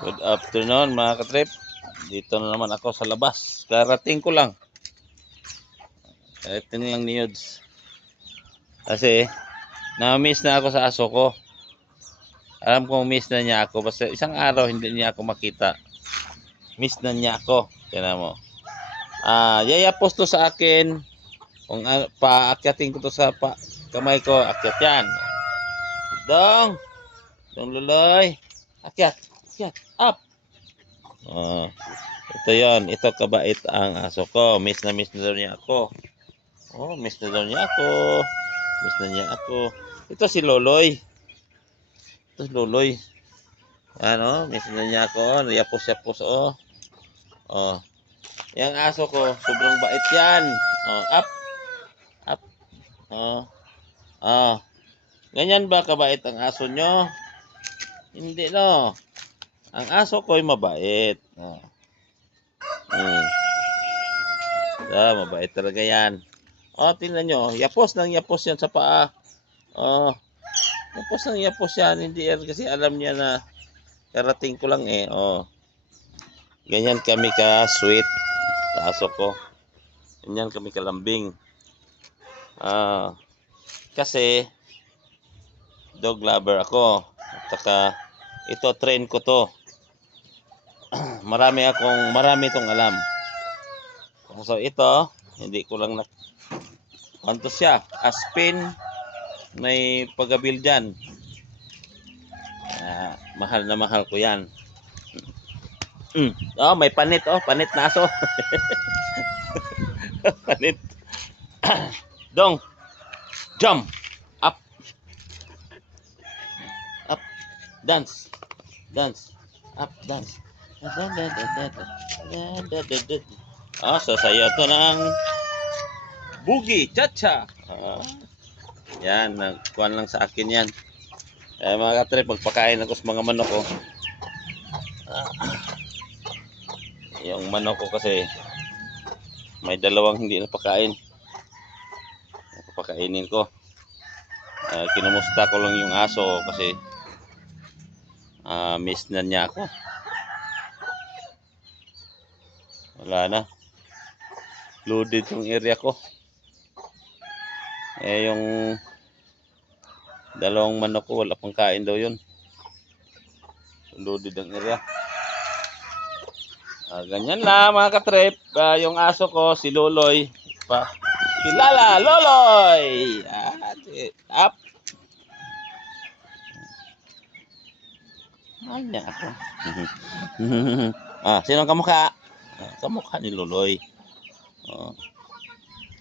Good afternoon mga katrip. Dito na naman ako sa labas. Karating ko lang. Karating lang ni Yods. Kasi na-miss na ako sa aso ko. Alam kong miss na niya ako. Basta isang araw hindi niya ako makita. Miss na niya ako. Tignan mo. Yayapos to sa akin. Kung paakyatin ko to sa kamay ko, akyat yan. Dong luloy. Akyat. Up. Ito yon, ito kabait ang aso ko. Miss na daw niya ako. Miss na daw niya ako. Miss na niya ako. Ito si Loloy. Ito si Loloy. Miss na niya ako. Yapos. Yang aso ko, sobrang bait yan. Up. Ganyan ba kabait ang aso nyo? Hindi, no. Ang aso ko ay mabait. Mabait talaga yan. Tingnan nyo. Yapos yan sa paa. Yapos yan. Hindi yan kasi alam niya na karating ko lang eh. Ganyan kami ka-sweet sa aso ko. Ganyan kami kalambing. Kasi dog lover ako. At saka ito, train ko to. Marami itong alam. So ito, hindi ko lang siya, Aspin, may pagabil dyan. Mahal na mahal ko yan. May panit, panit na aso. Panit. Dong, jump, up, dance, up, dance. Sasayaw to ng boogie, cha-cha. Yan, nagkuhan lang sa akin yan. Mga katrip, magpakain ako sa mga manok ko. Yung manok ko kasi may dalawang hindi napakain. Papakainin ko. Kinumusta ko lang yung aso kasi miss na niya ako. Wala na. Loaded yung area ko. Yung dalawang manok ko wala pang kain daw yun. Loaded ang area. Ganyan lang mga katrip. Yung aso ko si Loloy. Si Lala Loloy. Up. Ano ako? Sino ang kamukha? Kamukha ni Loloy.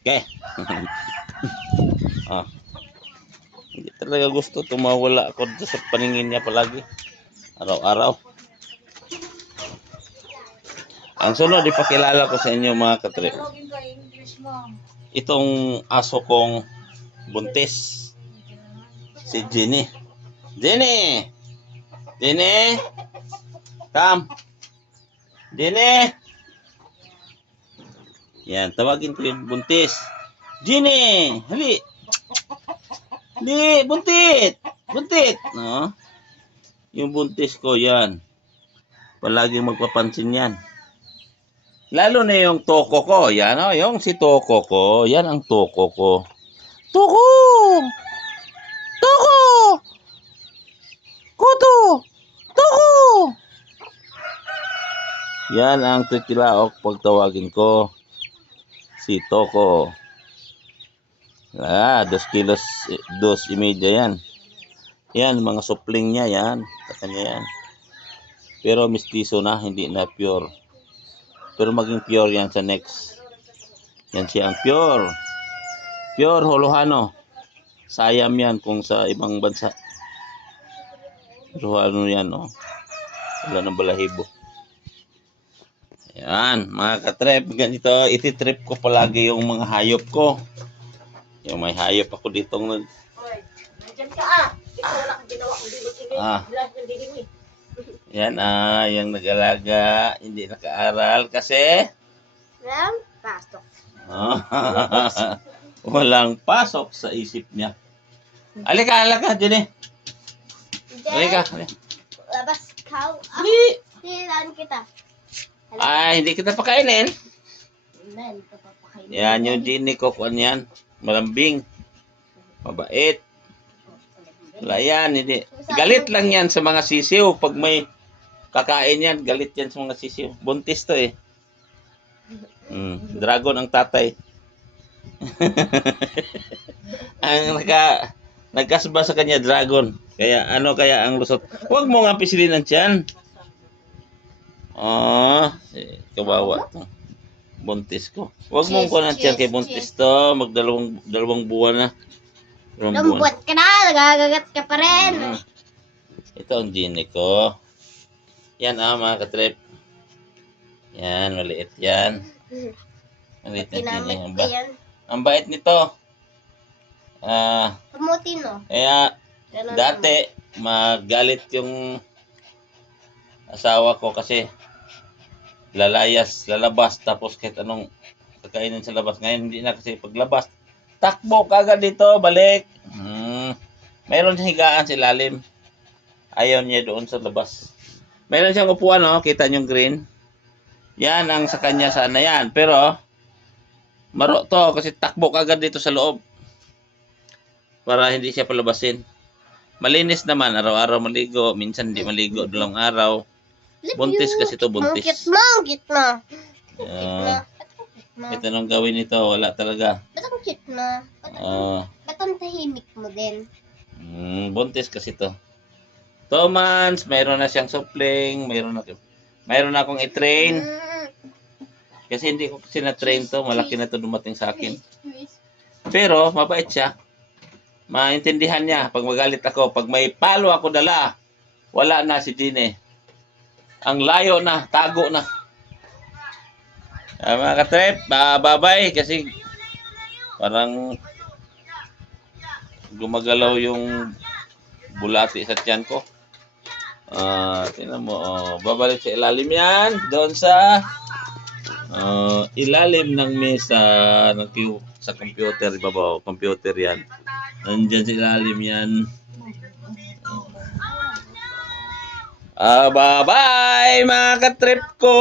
Okay. Hindi talaga gusto tumawala ako sa paningin niya palagi. Araw-araw. Ang sunod, ipakilala ko sa inyo mga katrip. Itong aso kong buntis. Si Jenny. Jenny! Come! Jenny! Yan, tawagin ko yung buntis. Jenny! Hali! Buntit! No? Yung buntis ko, yan. Palaging magpapansin yan. Lalo na yung toko ko. Yan, yung si toko ko. Yan ang toko ko. Toko! Kuto! Toko! Yan ang titilaok pag tawagin ko. Si Toko. 2 kilos, 2.5 yan. Yan, mga supling niya yan. Kanya yan. Pero mistiso na, hindi na pure. Pero maging pure yan sa next. Yan siya ang pure. Pure Holohano. Sayam yan kung sa ibang bansa. Holohano yan, wala ng balahibo. Yan, mga katrip, ganito, ititrip ko palagi yung mga hayop ko. Yung may hayop ako ditong nandiyan ka ikaw wala kang ginawa kung dilutin yan, yung nag-alaga, hindi naka-aral kasi pasok. Walang pasok sa isip niya. Alika, Jenny. Alika. Labas ka. Silaan kita. Ay, hindi kita pakainin. Nan, kapapakainin. Yan yung Ginny ko. Kuan yan. Malambing. Mabait. Wala yan. Hindi. Galit lang yan sa mga sisiw. Pag may kakain yan, galit yan sa mga sisiw. Buntis to eh. Dragon ang tatay. Ang nagkasba sa kanya dragon. Kaya ano kaya ang lusot? Huwag mo nga pisilin ang tiyan. Kawawa to. Buntis ko. Huwag mong kunan tiyan kay buntis to. Dalawang buwan na. Lambot ka na, nagagagat ka pa rin. Ito ang Ginny ko. Yan mga katrip. Yan, maliit yan. Maliit na Ginny. Ginamit ko yan. Ang bait nito. Kamuti, no? Kaya Ganun dati magalit yung asawa ko kasi lalabas tapos kahit anong kakainin sa labas. Ngayon hindi na kasi paglabas. Takbo kagad dito, balik. Mayroon siyang higaan sa ilalim. Ayaw niya doon sa labas. Mayroon siyang upuan, no? Kita niyo yung green. Yan ang sa kanya sana yan. Pero maro to kasi takbo kagad dito sa loob. Para hindi siya palabasin. Malinis naman, araw-araw maligo, minsan hindi maligo, dalawang araw. Buntis kasi to, buntis. Ang cute mo. Ito nung gawin nito, wala talaga. Ba't ang cute mo? Ba't ang tahimik mo din? Buntis kasi to. 2 months, mayroon na siyang supling, mayroon na akong i-train. Kasi hindi ko kasi na-train to, malaki na to dumating sa akin. Pero, mabait siya. Maintindihan niya pag magalit ako. Pag may palo ako dala, wala na si Ginny. Ang layo na, tago na. Mga katrip, bye-bye kasi parang gumagalaw yung bulati sa tiyan ko. Tingnan mo, babalik sa ilalim yan. Doon sa ilalim ng mesa sa computer, ibabaw, computer yan. Nandyan sa ilalim yan. Bye-bye mga katrip ko!